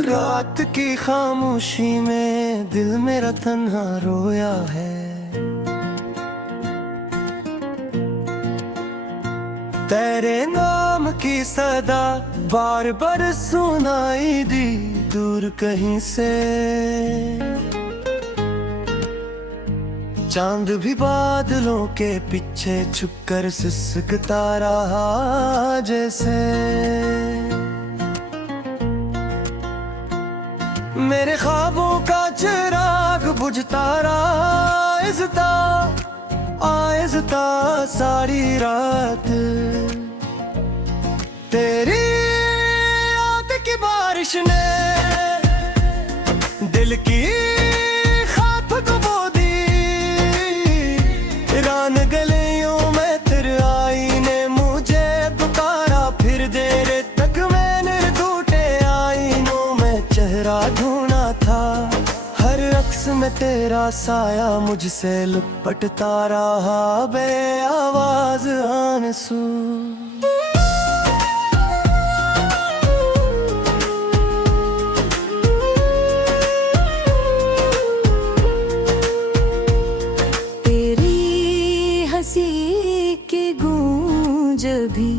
रात की खामोशी में दिल मेरा तन्हा रोया है। तेरे नाम की सदा बार बार सुनाई दी दूर कहीं से। चांद भी बादलों के पीछे छुपकर सिसकता रहा जैसे। मेरे ख्वाबों का चिराग बुझता रहा आहिस्ता सारी रात। तेरी याद की बारिश ने दिल की खाप डुबो दी। रान गलियों में तेरे आईने मुझे पुकारा। फिर देर तक मैंने टूटे आईनों में चेहरा ढूंढा था। हर अक्स में तेरा साया मुझसे लिपटता रहा बे आवाज आंसू। तेरी हंसी की गूंज भी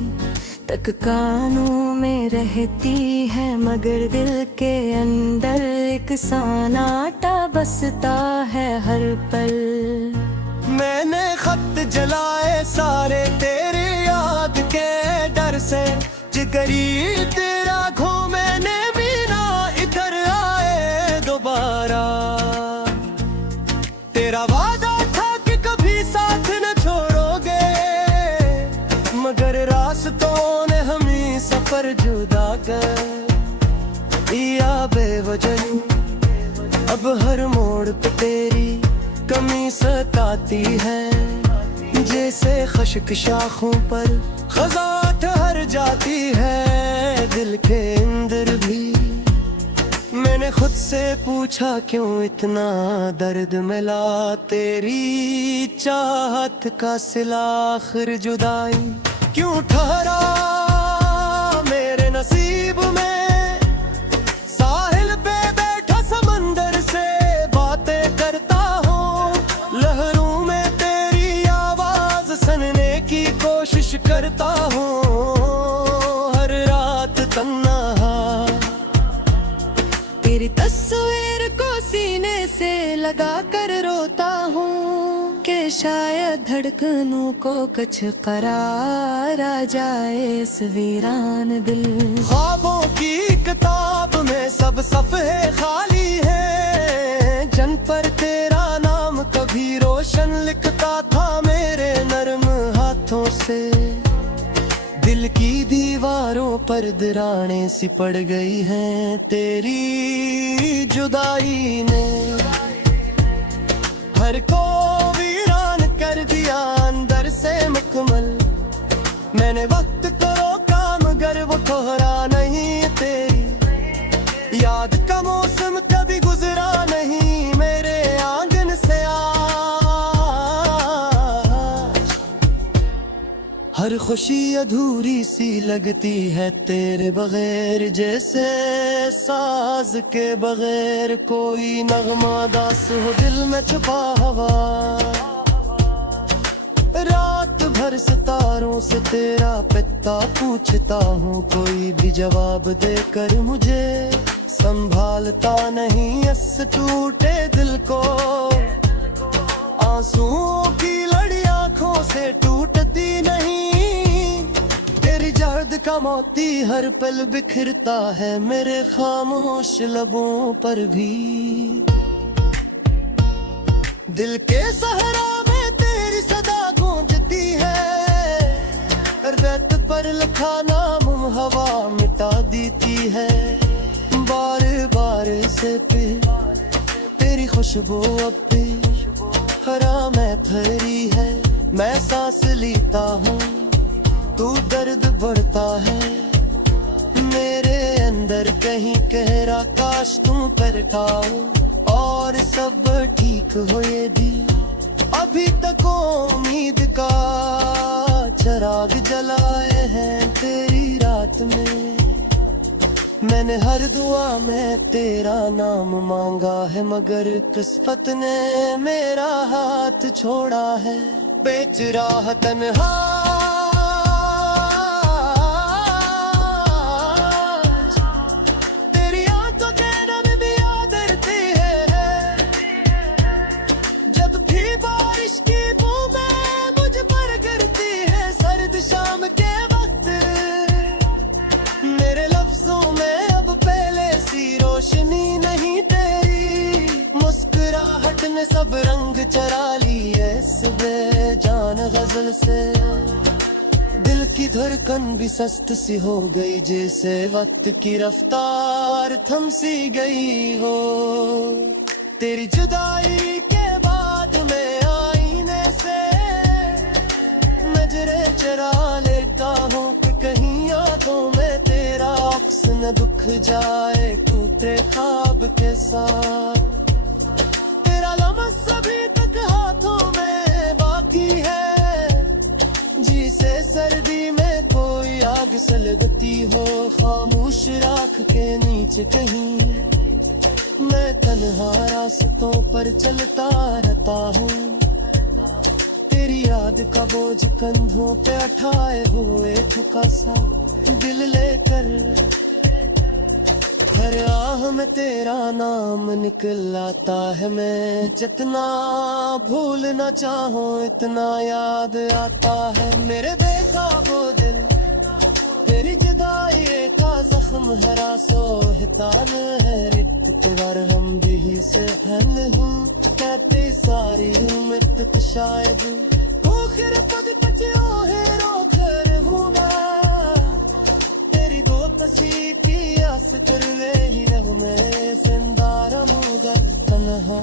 तक कानों में रहती है, मगर दिल के अंदर एक सन्नाटा बसता है हर पल। मैंने खत जलाए सारे तेरी याद के डर से। जिगरी तेरा खो मैंने भी ना इधर आए दोबारा। तेरा वादा था कि कभी साथ न छोड़ोगे, मगर रास्तों ने हमें सफर जुदा कर या बेवजह। अब हर मोड़ पे तेरी कमी सताती है, जैसे खश्क शाखों पर खज़ा ठहर जाती है दिल के अंदर भी। मैंने खुद से पूछा क्यों इतना दर्द मिला। तेरी चाहत का सिला आखिर जुदाई क्यों ठहरा मेरे नसीब में। साहिल पे बैठा समंदर से बातें करता हूँ, लहरों में तेरी आवाज सुनने की कोशिश करता हूँ। हर रात तन्हा तेरी तस्वीर को सीने से लगा कर रोता हूँ कि शायद धड़कनों को कुछ करार आ जाए इस वीरान दिल। ख्वाबों की किताब में सब सफ़े खाली है, जन पर तेरा नाम कभी रोशन लिखता था मेरे नर्म हाथों से। दिल की दीवारों पर दरारें सी पड़ गई हैं तेरी जुदाई ने। हर को वीरान कर दिया अंदर से मुकम्मल। मैंने वक्त को रोका मगर वो ठहरा नहीं। तेरी याद का मौसम कभी गुजरा नहीं मेरे आंगन से आज। हर खुशी अधूरी सी लगती है तेरे बगैर, जैसे साज के बगैर कोई नगमा दास हो दिल में छुपा हवा। रात भर सितारों से तेरा पिता पूछता हूँ, कोई भी जवाब देकर मुझे संभालता नहीं इस टूटे दिल को। आंसुओं की लड़ी आंखों से टूटती नहीं। तेरी दर्द का मोती हर पल बिखरता है मेरे खामोश लबों पर भी। दिल के सहरा में तेरी सदा गूंजती है, रेत पर लिखा नाम हवा मिटा देती है। बार बार से तेरी खुशबू अब भी हरा में भरी है। मैं सांस लेता हूँ तू दर्द बढ़ता है मेरे अंदर कहीं गहरा। काश तू बैठा और सब ठीक हो ये दी। अभी तक उम्मीद का चिराग जलाए हैं तेरी रात में। मैंने हर दुआ में तेरा नाम मांगा है, मगर किस्मत ने मेरा हाथ छोड़ा है। बेच राह तन्हा तेरी आंखों के नम भी आदरती है। जब भी बारिश की बूंदें मुझ पर गिरती है, सर्द शाम के वक्त मेरे लफ्जों में अब पहले सी रोशनी नहीं तेरी। मुस्कुराहट ने सब रंग चरा लिए इस बेजान गजल से। दिल की धड़कन भी सस्त सी हो गई, जैसे वक्त की रफ्तार थम सी गई हो। तेरी जुदाई के बाद में आईने से नजरे चरा लेता हूँ कि कहीं यादों में तेरा अक्स न दुख जाए टूटे ख्वाब के साथ। तेरा लम्स अभी तक हाथों में बाकी है, जी से सर्दी में कोई आग सुलगती हो। खामोश राख के नीचे कहीं मैं तन्हा रास्तों पर चलता रहता हूँ। तेरी याद का बोझ कंधों पे उठाए हुए थका सा दिल लेकर हर आह में तेरा नाम निकल आता है। मैं जितना भूलना चाहूं इतना याद आता है। मेरे बेकाबू दिल तेरी जुदाई का जख्म हरा सो हितान है। रित के बार हम भी से हल हूँ कहते सारी उम्र तो शायद आखिर पद कचो है रोकर हूँ मैं। तेरी दो तसी की आस कर ले ही रहूं मैं, जिंदा रहूंगा तन्हा।